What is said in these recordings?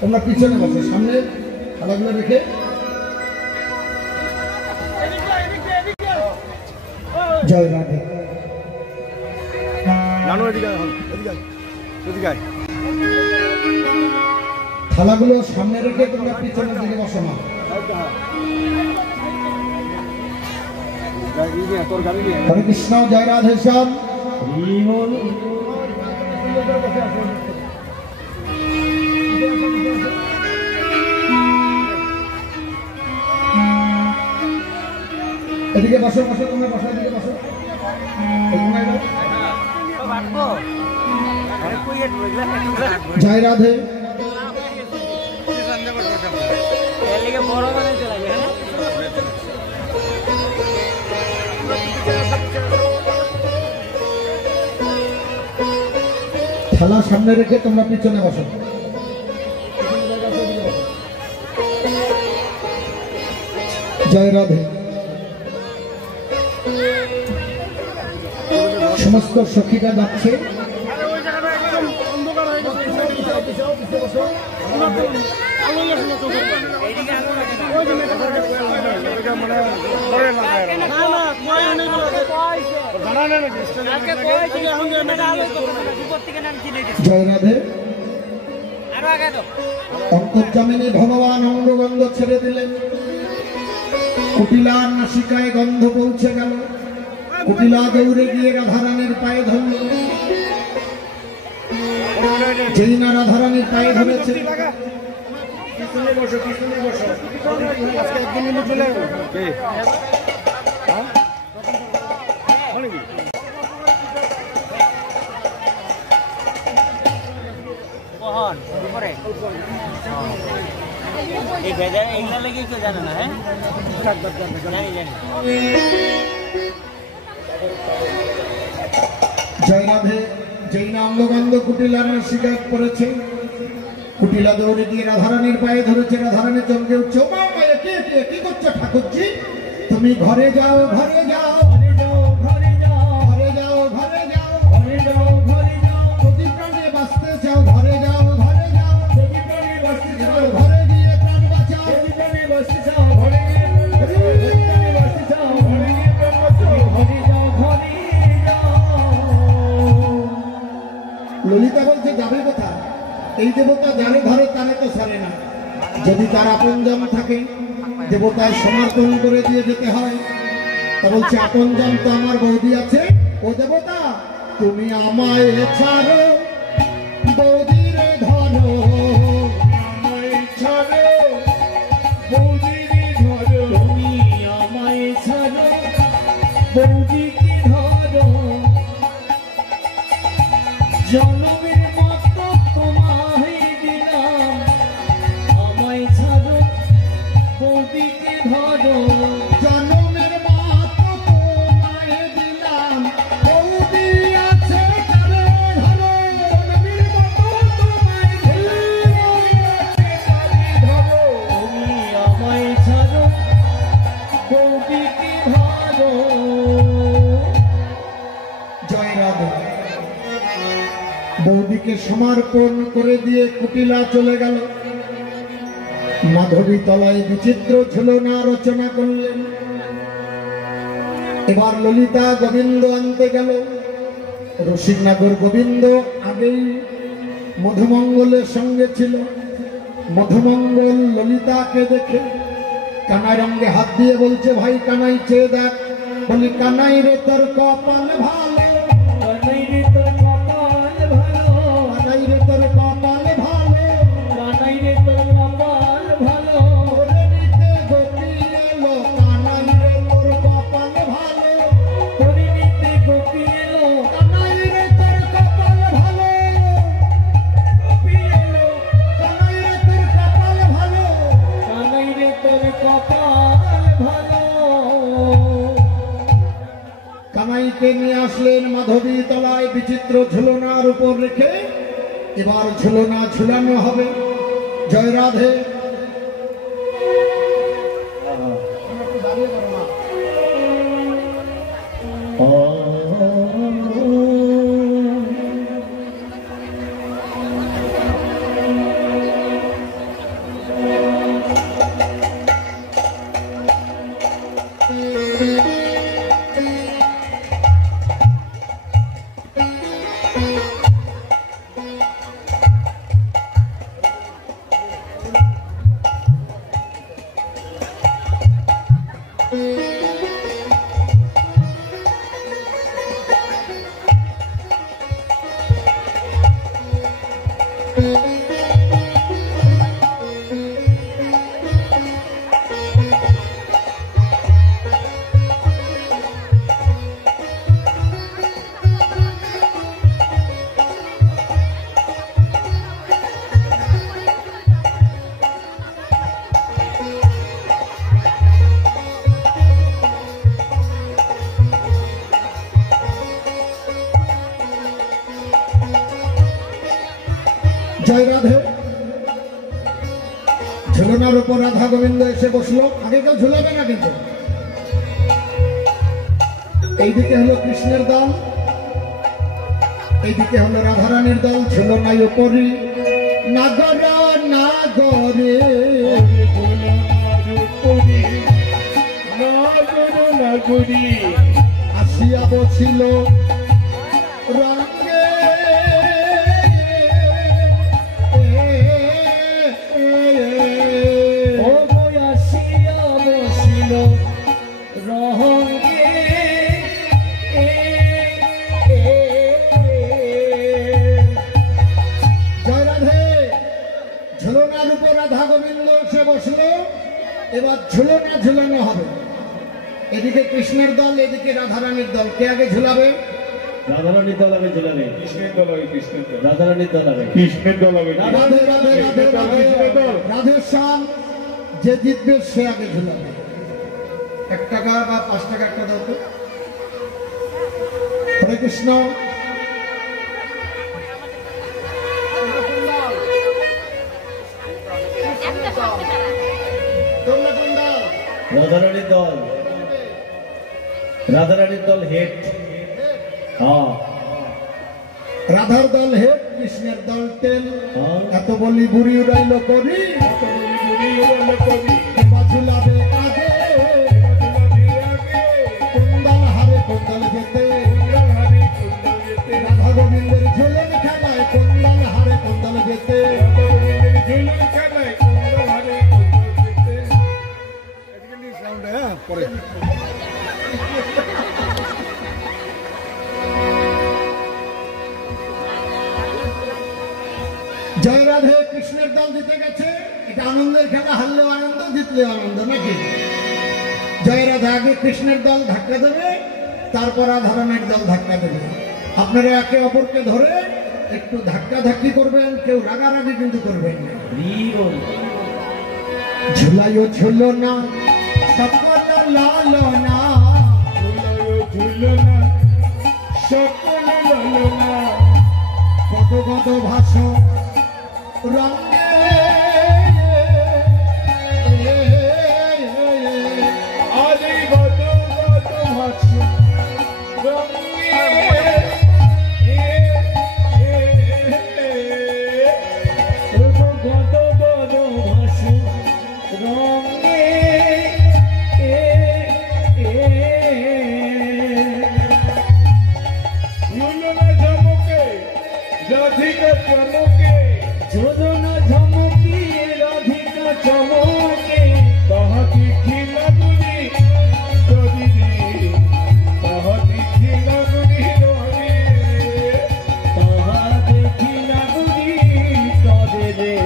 তোমরা পিছনে বসো, সামনে থালাগুলো রেখে। জয় রাধে। থালাগুলো সামনে রেখে তোমরা পিছনের দিকে বসো না। হরে কৃষ্ণ, জয় রাধে শ্যাম। এদিকে বসো, বসো তোমরা, বসো এদিকে বসো। জয় রাধে। থালা সামনে রেখে তোমরা পিছনে বসো। জয় রাধে। সমস্ত সখীরা যাচ্ছে। জয় রাধে। অন্তর্যামিনী ভগবান অঙ্গগন্ধ ছেড়ে দিলেন। কুটিলার নাসিকায় গন্ধ পৌঁছে গেল। কুটিলা দৌড়ে গিয়ে রাধারানীর পায়ে ধরল। যেই না রাধারানীর পায়ে ধরেছে, জয় রাধে। যেই না অঙ্গগন্ধ কুটিলার শিকায়ত করেছে, কুটিলা দৌড়ে গিয়ে রাধারানীর পায়ে ধরেছে। রাধারানী চমকে উঠছে, কি করছো ঠাকুরজি? তুমি ঘরে যাও, ঘরে যাও, ঘরে যাও, ঘরে যাও, ঘরে যাও, ঘরে যাও, ঘরে যাও, ঘরে যাও। যদি প্রাণে বাঁচতে চাও ঘরে যাও, ঘরে যাও। যদি প্রাণে বাঁচতে চাও ঘরে গিয়ে প্রাণ বাঁচাও। যদি প্রাণে বাঁচতে চাও ঘরে গিয়ে প্রাণ বাঁচাও। যদি প্রাণে বাঁচতে চাও ঘরে গিয়ে প্রাণ বাঁচাও। ঘরে যাও, ঘরে যাও। ললিতা বলছে, যাবে কোথায়? এই দেবতা যারে ধরে তারে তো ছাড়ে না। যদি তার আপনজন থাকে দেবতার সমর্পণ করে দিয়ে যেতে হয়। তা বলছে, আপনজন তো আমার বৌদি আছে। ও দেবতা, তুমি আমায় ছাড়ো, বৌদিরে ধরো, আমায় ছাড়ো, বৌদিরে ধরো, তুমি আমায় ছাড়ো, বৌদিকে ধরো। জনমের মতো তোমায় দিলাম, আমায় ছাড়ো, বৌদিকে ধরো। জনমের মতো তোমায় দিলাম, বৌদি আছে তারে ধরো। জনমের মতো তোমায় দিলাম, ধরো। তুমি আমায় ছাড়ো, বৌদিকে ধরো। জয় রাধে। বৌদিকে সমর্পণ করে দিয়ে কুটিলা চলে গেল। মাধবী তলায় বিচিত্র ঝুলনা রচনা করলেন। এবার ললিতা গোবিন্দ আনতে গেল। রসিকনগর গোবিন্দ আগেই মধুমঙ্গলের সঙ্গে ছিল। মধুমঙ্গল ললিতাকে দেখে কানাই রঙে হাত দিয়ে বলছে, ভাই কানাই চেয়ে দেখ। বলি, কানাই রে তোর কপাল ভালো, কানাই রে তোর কপাল ভালো, কানাই রে তোর কপাল ভালো, কানাই রে তোর কপাল ভালো। ওরে নিতে গোপী এলো, কানাই রে তোর কপাল ভালো। ওরে নিতে গোপী এলো, কানাই রে তোর কপাল ভালো। গোপী এলো, কানাই রে তোর কপাল ভালো, কানাই রে তোর কপাল ভালো। কানাইকে নিয়ে আসলেন মাধবী তলায় বিচিত্র ঝুলনার উপর রেখে। এবার ঝুলনা ঝুলানো হবে। জয় রাধে। জয় রাধে। ঝুলনার উপর রাধা গোবিন্দ এসে বসলো। আগে কেউ ঝুলাবে না, কিন্তু এইদিকে হলো কৃষ্ণের দল, এইদিকে হলো রাধারানীর দল। ঝুলনায় উপরি নাগর নাগরে আসিয়া বছিল রঙ্গে এবার ঝুলনা ঝুলানো হবে। এদিকে কৃষ্ণের দল, এদিকে রাধারানীর দল। কে আগে ঝুলাবে? রাধারানীর দল আগে ঝুলাবে। কৃষ্ণের দল হবে, কৃষ্ণের দল। রাধারানীর দল আগে। কৃষ্ণের দল হবে। রাধে রাধে রাধে রাধে রাধে শ্যাম। যে জিতবে সে আগে ঝুলাবে। 1 টাকা বা 5 টাকা একটা দাও তো। হরে কৃষ্ণ। রাধারানীর দল, রাধারানীর দল হেড। হ্যাঁ, রাধার দল হেড, কৃষ্ণের দল টেল। এত বলি বুড়ি উড়াইল করি, ঝুলাবে আগে কুন্দল হারে কুন্দল যেতে। রাধা গোবিন্দের ঝুলের খেলায় কুন্দল হারে কুন্দল যেতে। জয় রাধে। কৃষ্ণের দল জিতে গেছে। এটা আনন্দের খেলা, হারলেও আনন্দ, জিতলেও আনন্দ, নাকি? জয় রাধা। আগে কৃষ্ণের দল ধাক্কা দেবে, তারপর রাধারানীর দল ধাক্কা দেবে। আপনারা একে অপরকে ধরে একটু ধাক্কা ধাক্কি করবেন, কেউ রাগারাগি কিন্তু করবেন না। ঝুলাইও ঝুলো না সকল লালনা, ঝুলনা সকল লালনা, কত কত ভাষণ রঙে আরে কত কত ভাষণ রঙে, কত বড় ভাষণ রঙে। ঝুলনা ঝমকে রাধিকা চমকে, ঝুলনা ঝমকে রাধিকা চমকে। তাহাকে খিলা গুলি করি রে, তাহাকে খিলা গুলি করি রে, তাহা দেখি না গুলি করে রে,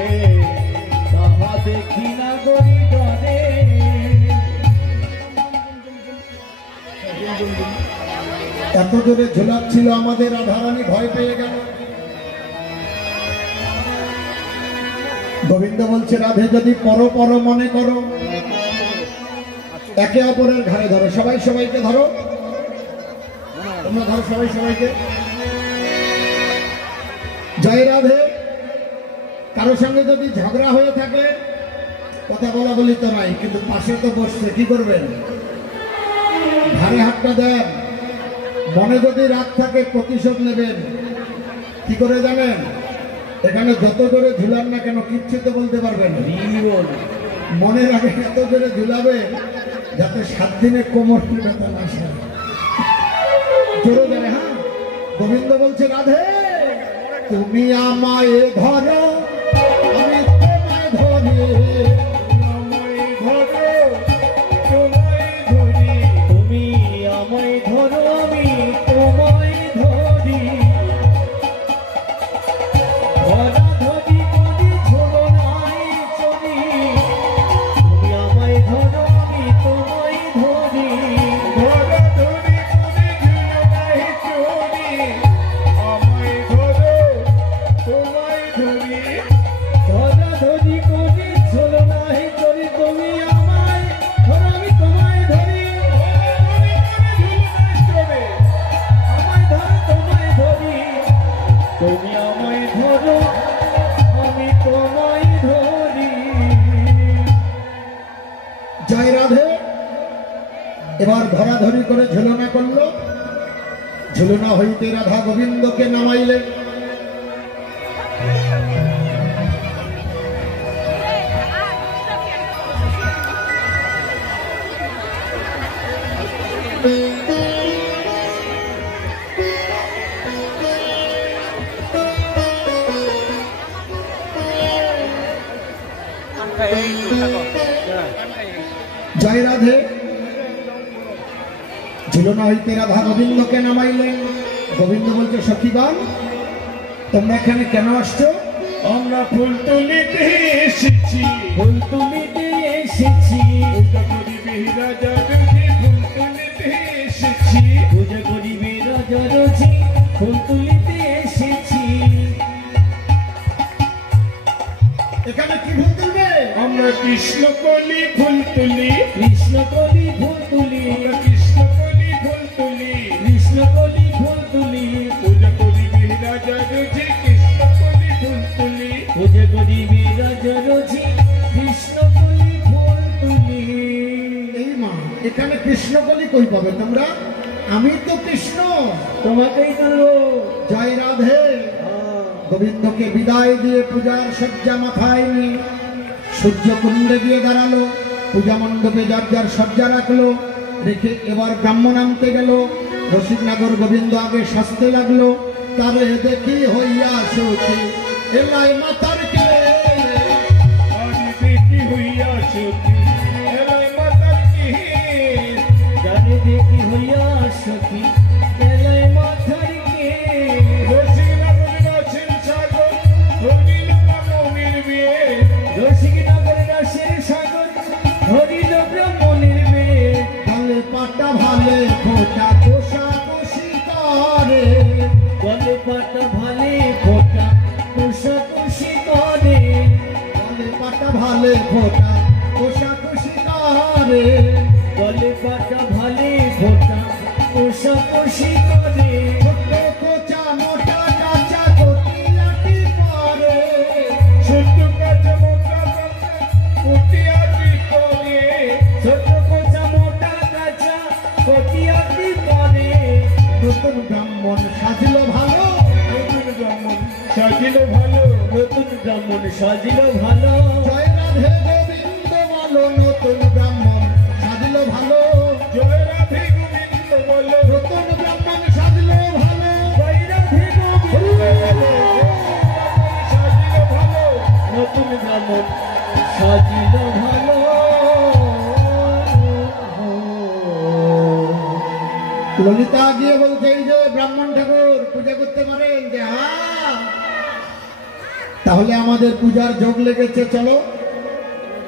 তাহা দেখি না গুলি করে। এত জোরে ঝুলাচ্ছিল আমাদের রাধারানী ভয় পেয়ে গেল। গোবিন্দ বলছে, রাধে যদি পর পর মনে করো, একে অপরের ঘাড়ে ধরো। সবাই সবাইকে ধরো, তোমরা ধরো সবাই সবাইকে। জয় রাধে। কারোর সঙ্গে যদি ঝগড়া হয়ে থাকে, কথা বলা বলি তো নাই, কিন্তু পাশে তো বসছে, কি করবেন? ঘাড়ে হাতটা দেন। মনে যদি রাগ থাকে, প্রতিশোধ নেবেন। কি করে জানেন? এখানে যত করে ঝুলান না কেন, কিচ্ছু তো বলতে পারবেন না। মনে রাখে এত করে ঝুলাবে যাতে 7 দিনে কোমর ব্যথা না আসে। জোরে ধরে। হ্যাঁ, গোবিন্দ বলছে, রাধে তুমি আমায় ধরো, আমি তোমায় ধরি, আমায় ধরো, তোমায় ধরি, তুমি আমায় ধরো, আমি তোমায় ধরি। ধরা ধরি ধরো আমি তোমায় ধরি। জয় রাধে। এবার ধরাধরি করে ঝুলনা করলো। ঝুলনা হইতে রাধা গোবিন্দকে নামাইলেন। জয় রাধে। ঝুলনা হইতে রাধা গোবিন্দকে নামাইলেন। গোবিন্দ বলছে, সখীগণ তোমরা এখানে কেন আসছো? আমরা ফুল তুলিতে এসেছি, ফুল তুলিতে এসেছি, পূজা করিবে রাজা রোজি, ফুল তুলিতে এসেছি। পূজা করিবে রাজা রোজি, ফুল তুলিতে এসেছি। এখানে কি ফুল তুলবে? আমরা কৃষ্ণকলি ফুল তুলি, কৃষ্ণকলি ফুল তুলি, আমরা কৃষ্ণকলি ফুল তুলি। কৃষ্ণকলি ফুল তুলি, পূজা করিবে রাজা রোজি, কৃষ্ণকলি ফুল তুলি। পূজা করিবে রাজা রোজি, কৃষ্ণকলি ফুল তুলি। এই মা, এখানে কৃষ্ণকলি কই পাবে তোমরা? আমি তো কৃষ্ণ। তোমাকেই তুলবো। জয় রাধে। গোবিন্দকে বিদায় দিয়ে পূজার সজ্জা মাথায় নিয়ে সূর্য কুণ্ডে গিয়ে দাঁড়ালো। পূজা মণ্ডপে যার যার সজ্জা রাখলো, রেখে এবার ব্রাহ্মণ আনতে গেল। রসিকনগর গোবিন্দ আগে সাজতে লাগলো। তারে দেখি হইয়া সখী এলাই মাতার কে, আরে দেখি হইয়া সখী এলাই মাতার কি। জানে দেখি হইয়া সখী এলাই মাথার কে। রসিকনগরে আছেন সাগর, হরিল ব্রাহ্মণের বিয়ে। রসিকনগরে রাসের সাগর, হরিল ব্রাহ্মণের মেয়ে। ভালে পাটা ভালে ফোটা কোষা কোষি করে, বলে পাটা ভালে ফোটা কোষাকুষি করে। ভালে পাটা ভালে ফোটা কোষা কোষি করে। বলে পাটা ভালে ফোটা কোষাকুষি করে। ছোট্ট কোচা মোটা কাঁচা কটিয়াটি পরে, ছোট্ট কাছে মোটা কাছে কুটিয়াটি করে। ছোট কোচা মোটা কাঁচা কটিয়াটি করে। নতুন ব্রাহ্মণ সাজলো ভালো, নতুন ব্রাহ্মণ সাজিল ভালো। নতুন ব্রাহ্মণ সাজিল ভালো। জয় রাধে গোবিন্দ বলো, নতুন ব্রাহ্মণ সাজলো ভালো। জয় রাধে গোবিন্দ বলো, নতুন ব্রাহ্মণ সাজলো ভালো। জয় রাধে গোবিন্দ বলো। সাজিল ভালো। নতুন ব্রাহ্মণ সাজিল ভালো। ললিতা গিয়ে বলছে, এই যে ব্রাহ্মণ ঠাকুর পূজা করতে পারেন? যে হ্যাঁ, তাহলে আমাদের পূজার যোগ লেগেছে, চলো।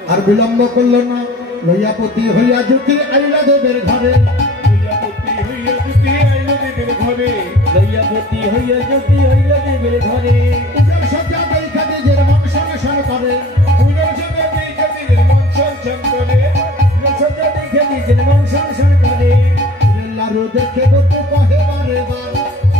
আর বিলম্ব করলো না। লইয়াপতি হইয়া জুতি আইলা দেবের ঘরে। প্রজাপতি হইয়া দুটি আইল দেবের ঘরে। লইয়াপতি হইয়া জ্যোতি হইল দেবের ঘরে। পূজার সজ্জা দেখা নিজের মন সনসন করে। ফুলের জন্য দেখা নিজের মন চঞ্চল করে। সজ্জা দেখে নিজের মন সংসার করে। ফুলের লাড়ু দেখে বলতে কহে বারে বার,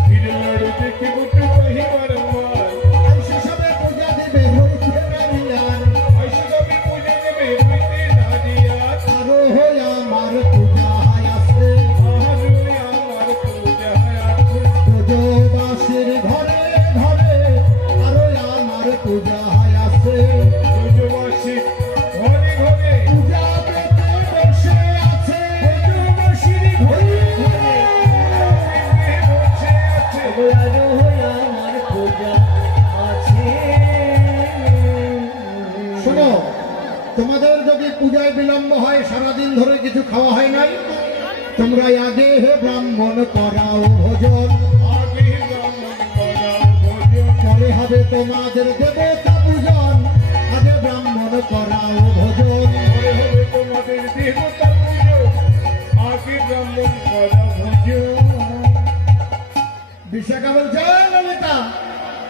ফিরে লড়ু দেখে বুটু কহি বারম্বার। আইসে সবে পূজা দিবে হইতে নারিয়ার। আইসে সবে পূজা দেবে হইতে নারিয়ার। আরো হয়ে আমার পূজা হায়াসে, আহারে আমার পূজা আছে। পুজোবাসীর ঘরে ঘরে আরো আমার পূজা হায়াসে। ব্রজবাসী ঘরে ঘরে পূজা পেতে বসে আছে, পুজোবাসীর ঘরে ঘরে বসে আছে। আরো হইয়া আমার পূজা আছে। শোনো, তোমাদের যদি পূজায় বিলম্ব হয়, সারাদিন ধরে কিছু খাওয়া হয় নাই, তোমরা আগে হে ব্রাহ্মণ করাও ভোজন। আগে ব্রাহ্মণ করাও ভোজন। পরে হবে তোমাদের দেবতা পূজন। আগে ব্রাহ্মণ করাও ভোজন। পরে হবে তোমাদের দেবতা পুজো। আগে ব্রাহ্মণ করাও ভোজন। বিশাখা বলছে, "ও ললিতা,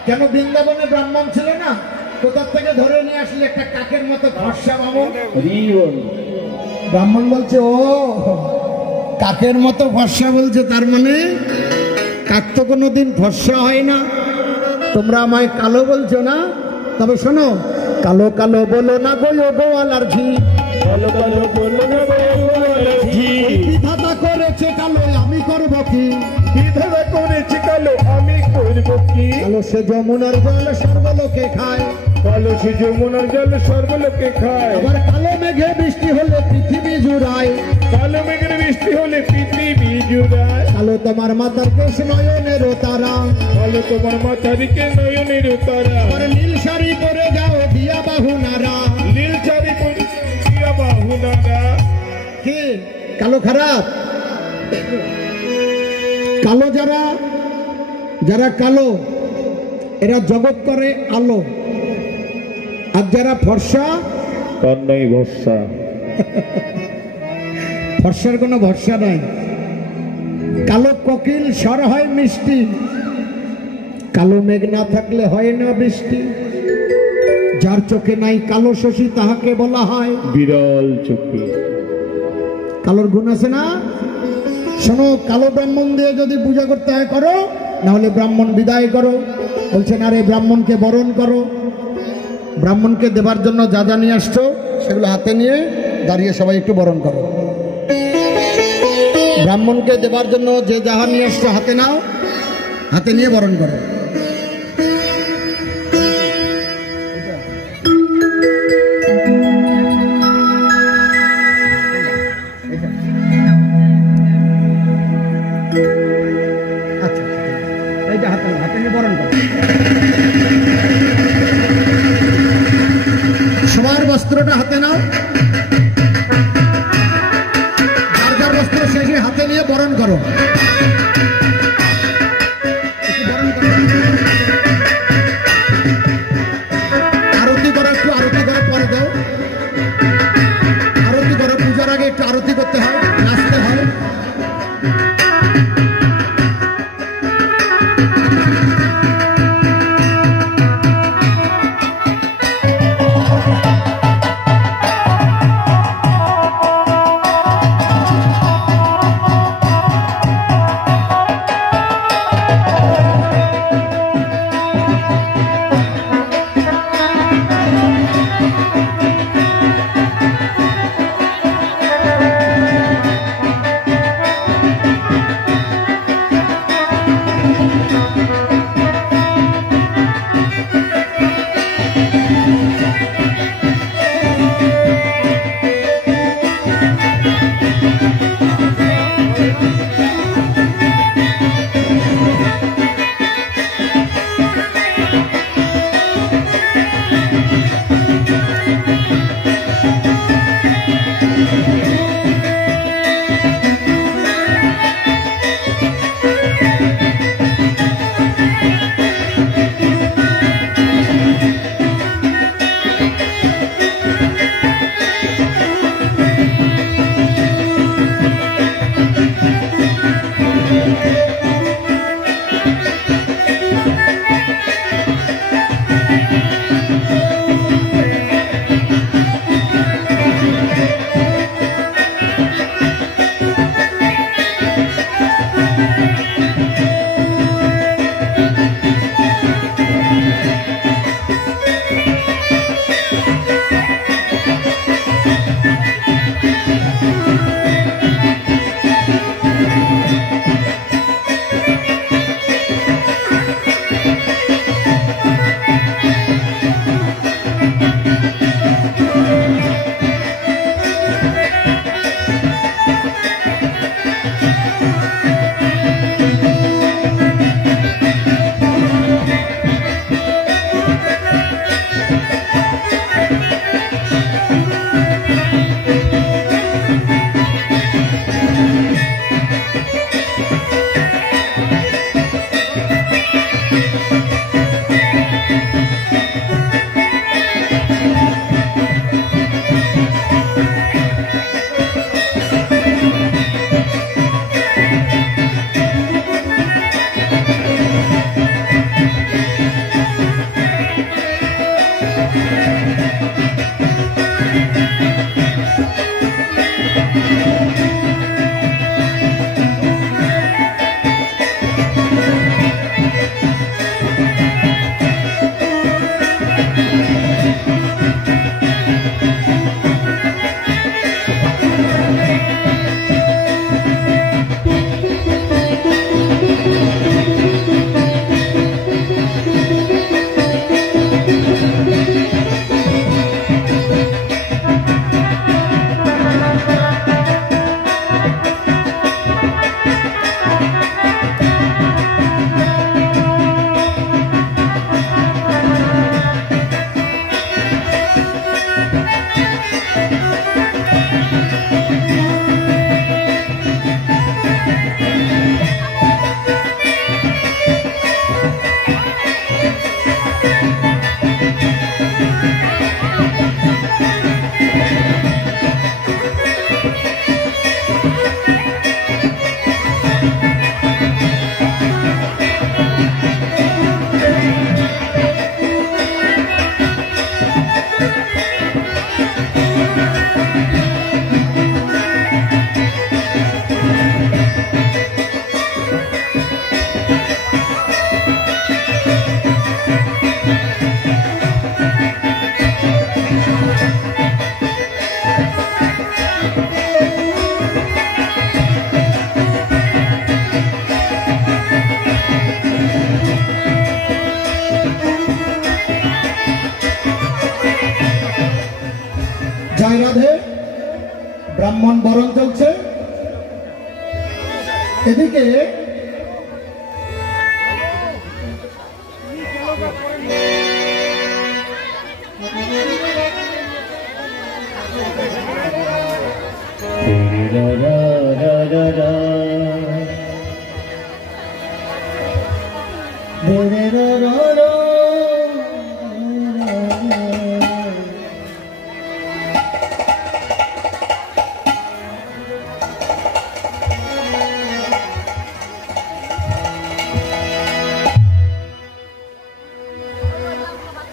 কেন বৃন্দাবনে ব্রাহ্মণ ছিল না? কোথার থেকে ধরে নিয়ে আসলে একটা কাকের মতো ফর্সা বামন?" ব্রাহ্মণ বলছে, ও কাকের মতো ফর্সা বলছে, তার মানে কাক তো কোনোদিন ফর্সা হয় না। তোমরা আমায় কালো বলছো না, তবে শোনো, কালো কালো বলো না গো গোয়ালার ঝি, কালো কালো বলো না গো গোয়ালার ঝি। বিধাতা করেছে কালো, আমি করব কি? বিধাতা করেছে কালো, আমি করব কি? কালো সে যমুনার জল সর্বলোকে খায়, কালো সে যমুনার জল সর্বলোকে খায়। আবার কালো মেঘে বৃষ্টি হলে পৃথিবী জুড়ায়, কালো মেঘের বৃষ্টি হলে পৃথিবী জুড়ায়। কালো তোমার মাথার কেশ নয়নের তারা, কালো তোমার মাথার কে নয়নের তারা। আর নীল শাড়ি পরে যাও দিয়া বাহু নারা। নীল শাড়ি পরে দিয়া বাহু নারা। কি কালো খারাপ? কালো যারা, যারা কালো এরা জগৎ করে আলো, আর যারা ফর্সা তার নাই ভরসা। ফর্সার কোনো ভরসা নাই। কালো কোকিল স্বর হয় মিষ্টি, কালো মেঘ না থাকলে হয় না বৃষ্টি। যার চোখে নাই কালো শশী তাহাকে বলা হয় বিরল চোখে। কালোর গুণ আছে না? শোনো, কালো ব্রাহ্মণ দিয়ে যদি পূজা করতে হয় করো, না হলে ব্রাহ্মণ বিদায় করো। বলছেন আরে ব্রাহ্মণকে বরণ করো। ব্রাহ্মণকে দেবার জন্য যা যা নিয়ে আসছো সেগুলো হাতে নিয়ে দাঁড়িয়ে সবাই একটু বরণ করো। ব্রাহ্মণকে দেবার জন্য যে যাহা নিয়ে আসছো হাতে নাও, হাতে নিয়ে বরণ করো। আচ্ছা, এইটা হাতে নাও, হাতে নিয়ে বরণ করো। সবার বস্ত্রটা হাতে নাও, যার যার বস্ত্র শেষে হাতে নিয়ে বরণ করো। একটু বরণ করো। আরতি করো, একটু আরতি করে পরে দাও। আরতি করো, পূজার আগে একটু আরতি করতে হয়, নাচতে হয়। জয় রাধে। ব্রাহ্মণ বরণ চলছে। এদিকে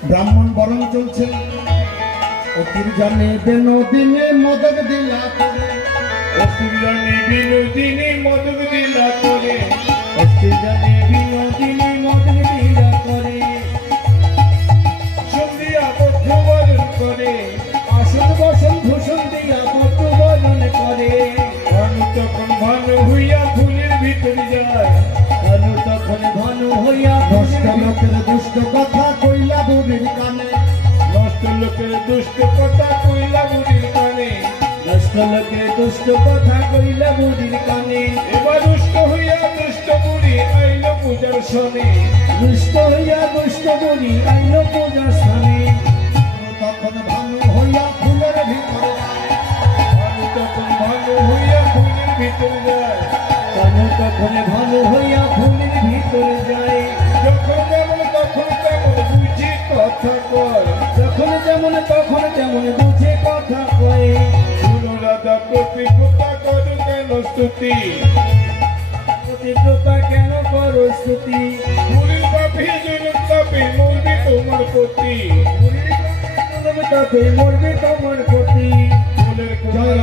ব্রাহ্মণ বরণ চলছে। অতির জানে বিনোদিনী মদক দিলা করে, অসুর জানে বিনোদিনী মদক দিলা করে, অস্থির জানে বিনোদিনী মদক দিলা করে, সন্ধিয়া বদ্ধ বরণ করে, আসন বসন ভূষণ দিয়া বদ্ধ বরণ করে। ভানু তখন ভানু হইয়া ফুলের ভিতর যায়, ভানু তখন ভানু হইয়া নষ্ট লোকের দুষ্ট কথা কইলা বুড়ির কানে, নষ্ট লোকের দুষ্ট কথা কইলা বুড়ির কানে, নষ্ট লোকের দুষ্ট কথা কইলা বুড়ির কানে। এবার দুষ্ট হইয়া দুষ্ট বুড়ি আইল পূজার শনে, দুষ্ট হইয়া দুষ্ট বুড়ি আইল পূজার স্থানে। তখন ভানু হইয়া ফুলের ভিতরে যায়, ভানু তখন ভানু হইয়া ফুলের ভিতর যায়, ভানু তখন ভানু হইয়া ফুলের ভিতরে যায়। যখন যেমন তখন তেমন বুঝি কথা কয়, যখন যেমন তখন তেমন বুঝে কথা কয়। শুনো রাধা প্রতি কৃপা করো কেন স্তুতি, প্রতি কৃপা কেন করো স্তুতি, বুড়ির পাপি জুলুম পাপি মরবি তোমার প্রতি, বুড়ির জুলুম তাপে মরবে তোমার প্রতি। ফুলের কুমার